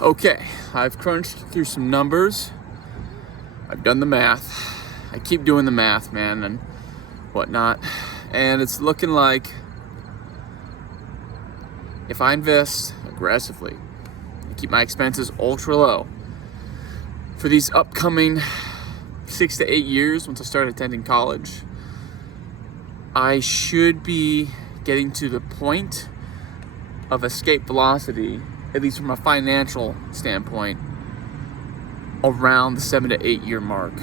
Okay, I've crunched through some numbers. I've done the math. I keep doing the math, man, and whatnot. And it's looking like if I invest aggressively and keep my expenses ultra low for these upcoming 6 to 8 years once I start attending college, I should be getting to the point of escape velocity, at least from a financial standpoint, around the 7 to 8 year mark.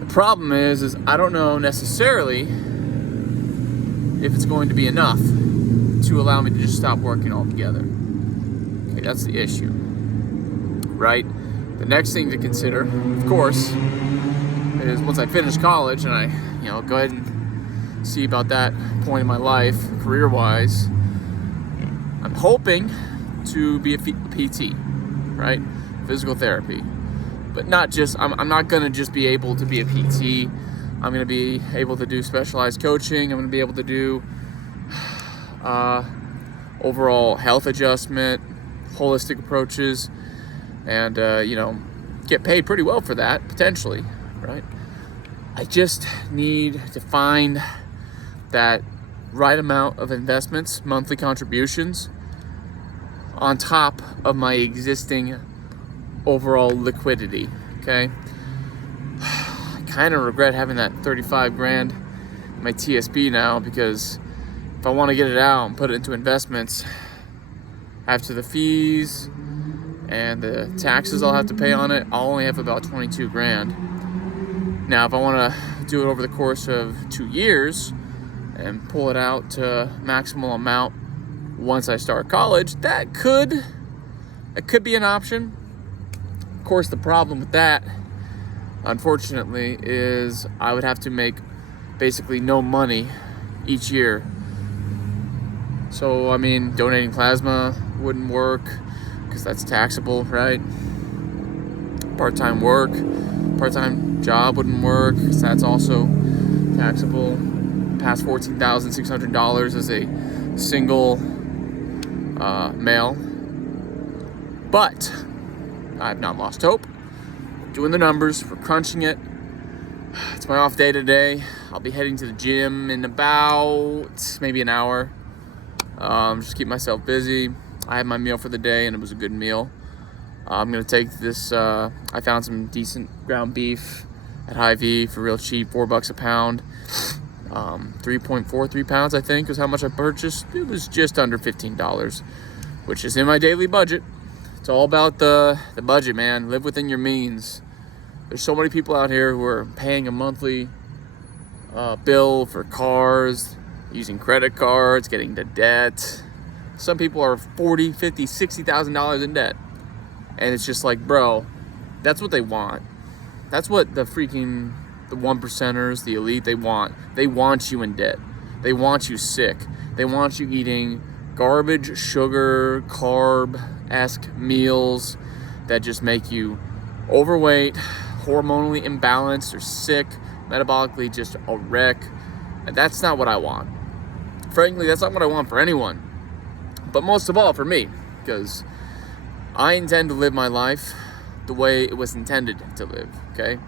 The problem is I don't know necessarily if it's going to be enough to allow me to just stop working altogether. Okay, that's the issue, right? The next thing to consider, of course, is once I finish college and I, go ahead and see about that point in my life, career-wise, I'm hoping to be a PT, right? Physical therapy. But not just, I'm not gonna just be able to be a PT. I'm gonna be able to do specialized coaching. I'm gonna be able to do overall health adjustment, holistic approaches, and get paid pretty well for that, potentially, right? I just need to find that right amount of investments, monthly contributions, on top of my existing overall liquidity, okay? I kind of regret having that 35 grand in my TSB now, because if I want to get it out and put it into investments, after the fees and the taxes I'll have to pay on it, I'll only have about 22 grand. Now, if I want to do it over the course of 2 years and pull it out to maximal amount once I start college, that could be an option. Of course, the problem with that, unfortunately, is I would have to make basically no money each year. So, donating plasma wouldn't work because that's taxable, right? Part-time work, part-time job wouldn't work because that's also taxable. Past $14,600 as a single male. But I've not lost hope. We're doing the numbers, we're crunching it. It's my off day today. I'll be heading to the gym in about maybe an hour. Just keep myself busy. I had my meal for the day and it was a good meal. I'm gonna take this, I found some decent ground beef at Hy-Vee for real cheap, $4 a pound. 3.43 pounds, I think, is how much I purchased. It was just under $15, which is in my daily budget. It's all about the budget, man. Live within your means. There's so many people out here who are paying a monthly bill for cars, using credit cards, getting into debt. Some people are $40,000, $50,000, $60,000 in debt. And it's just like, bro, that's what they want. That's what the one percenters, the elite, they want. They want you in debt. They want you sick. They want you eating garbage, sugar, carb-esque meals that just make you overweight, hormonally imbalanced or sick, metabolically just a wreck. And that's not what I want. Frankly, that's not what I want for anyone. But most of all for me, because I intend to live my life the way it was intended to live, okay?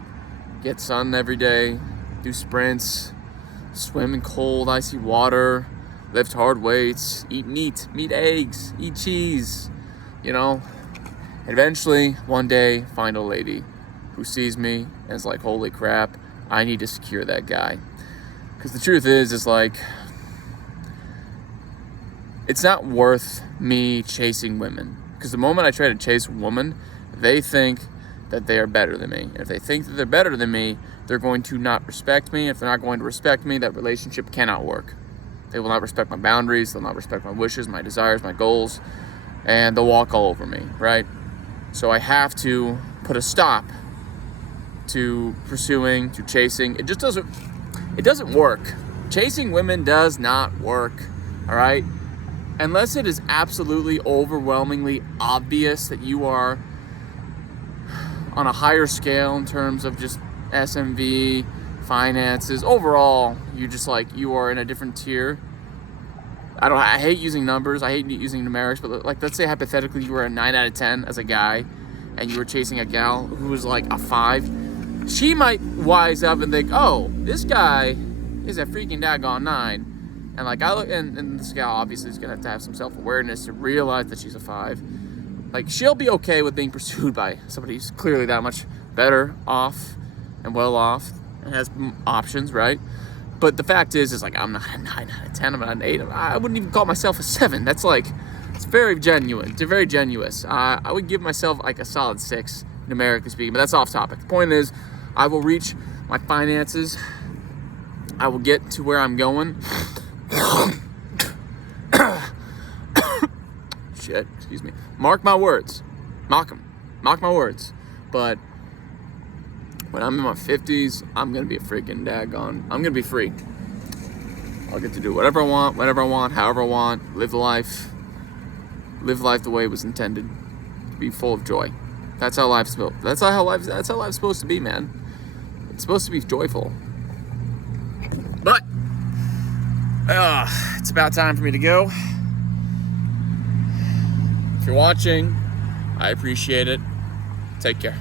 Get sun every day, do sprints, swim in cold, icy water, lift hard weights, eat meat, eggs, eat cheese, Eventually, one day, find a lady who sees me and is like, holy crap, I need to secure that guy. Because the truth is like, it's not worth me chasing women. Because the moment I try to chase a woman, they think that they are better than me. And if they think that they're better than me, they're going to not respect me. If they're not going to respect me, that relationship cannot work. They will not respect my boundaries. They'll not respect my wishes, my desires, my goals, and they'll walk all over me, right? So I have to put a stop to pursuing, to chasing. It doesn't work. Chasing women does not work, all right? Unless it is absolutely overwhelmingly obvious that you are on a higher scale in terms of just SMV, finances, overall, you are in a different tier. I hate using numbers. I hate using numerics. But like, let's say hypothetically you were a 9 out of 10 as a guy, and you were chasing a gal who was like a 5. She might wise up and think, oh, this guy is a freaking daggone 9. And like I look, and this gal obviously is gonna have to have some self-awareness to realize that she's a 5. Like, she'll be okay with being pursued by somebody who's clearly that much better off and well off and has options, right? But the fact is like, I'm not a 9 out of 10. I'm not an 8. I wouldn't even call myself a 7. That's like, it's very genuine. It's very genuous. I would give myself like a solid 6, numerically speaking. But that's off topic. The point is, I will reach my finances. I will get to where I'm going. Shit, excuse me. Mark my words. Mock them. Mock my words. But when I'm in my 50s, I'm going to be a freaking daggone. I'm going to be free. I'll get to do whatever I want, whenever I want, however I want. Live life the way it was intended. To be full of joy. That's how life's built. That's how life's supposed to be, man. It's supposed to be joyful. But it's about time for me to go. If you're watching, I appreciate it. Take care.